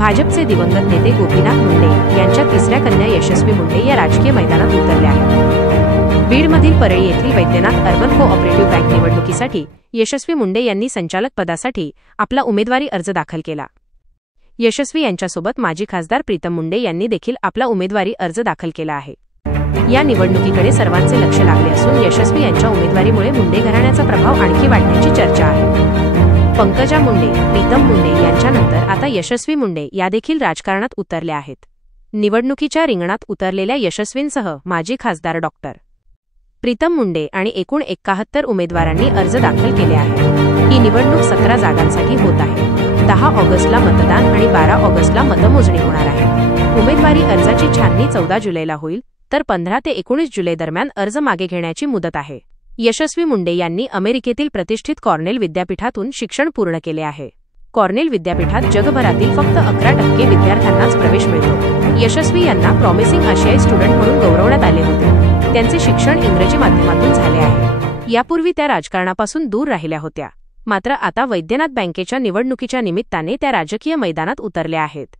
भाजपचे दिवंगत नेते गोपीनाथ मुंडे यांच्या तिसऱ्या कन्या यशस्वी मुंडे या राजकीय मैदानात उतरल्या आहेत। बीडमधील परळी येथील वैद्यनाथ अर्बन कोऑपरेटिव्ह बँक निवडणुकीसाठी यशस्वी मुंडे यांनी संचालक पदासाठी आपला उमेदवारी अर्ज दाखल केला। यशस्वी यांच्यासोबत माजी खासदार प्रीतम मुंडे यांनी देखील आपला उमेदवारी अर्ज दाखल केला आहे। या निवडणुकीकडे सर्वांचे लक्ष लागले असून यशस्वी यांच्या उमेदवारीमुळे मुंडे घराण्याचा प्रभाव आणखी वाढण्याची चर्चा आहे। पंकजा मुंडे, प्रीतम मुंडे यांच्यानंतर आता यशस्वी मुंडे या देखील राजकारणात उतरल्या आहेत। निवडणुकीच्या रिंगणात उतरलेल्या यशस्वींसह माजी खासदार डॉक्टर प्रीतम मुंडे आणि एकूण 71 उमेदवारांनी अर्ज दाखल केले आहेत। ही निवडणूक 17 जागांसाठी होत आहे। 10 ऑगस्टला मतदान आणि 12 ऑगस्टला मतमोजणी होणार आहे। उमेदवारी अर्जाची छाननी 14 जुलैला होईल, तर 15 ते 19 जुलै दरम्यान अर्ज मागे घेण्याची मुदत आहे। यशस्वी मुंडे यांनी अमेरिकेतील प्रतिष्ठित कॉर्नेल विद्यापीठातून शिक्षण पूर्ण केले आहे। कॉर्नेल विद्यापीठात जगभरातील फक्त 11% विद्यार्थ्यांनाच प्रवेश मिळतो। यशस्वी यांना प्रॉमिसिंग आशियाई स्टुडंट म्हणून गौरवण्यात आले होते। त्यांचे शिक्षण इंग्रजी माध्यमातून झाले आहे। यापूर्वी त्या राजकारणापासून दूर राहिल्या होत्या, मात्र आता वैद्यनाथ बँकेच्या निवडणुकीच्या निमित्ताने त्या राजकीय मैदानात उतरल्या आहेत।